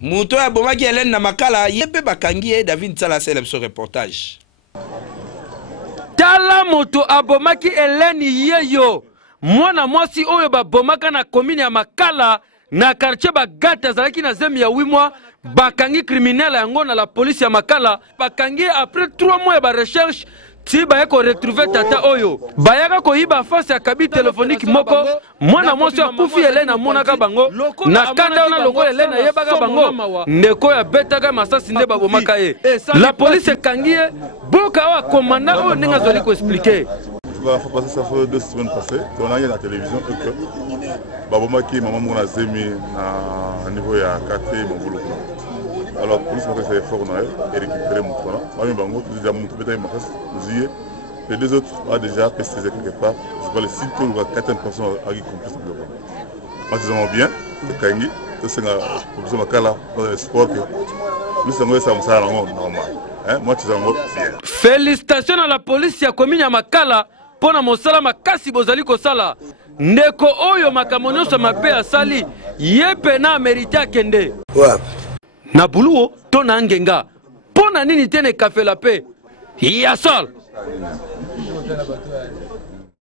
Muto ya bomaki Hélène na makala yebe bakangi David Nsala célèbre ce reportage. Tala moto abomaki Hélène yeyo. Mwana mwasi oyo babomaka na commune ya Makala na quartier Bagata zalaki na zemi ya 8 mois bakangi criminel yango na la police ya Makala bakangi après 3 mois ya recherche ti bayako retrouver tata oyo bayaka koyiba face ya kabine téléphonique moko mwana mwasi akufi Hélène amonaka bango na kanda na longo Hélène yebaka bango ndeko ya betaka masasi nde babomaka ye la police ekangi ye boka wa commandant oyo ndenge azali ko expliquer. Ça fait 2 semaines passées, on a eu la télévision que Babomaki, maman mon a zémi à niveau de café, mon boulot. Alors, pour ça, c'est fort Noël et récupérer mon frère. Moi, Bango, tout déjà mon bétail m'a fait. Les 2 autres ont déjà pesté quelque part. Je vois les 6 tours, 80% à qui compris. Moi, je m'en bien, c'est Kangi, c'est un Makala, dans le sport. Nous sommes ça normal. Moi, tu bien. Félicitations à la police ya commune ya Makala. Pona mosala makasi bozali kosala ndeko oyo makambo nyonso mabe asali yepe na mérite akende na buluo to na ngenga pona nini tene kafela pe ya sol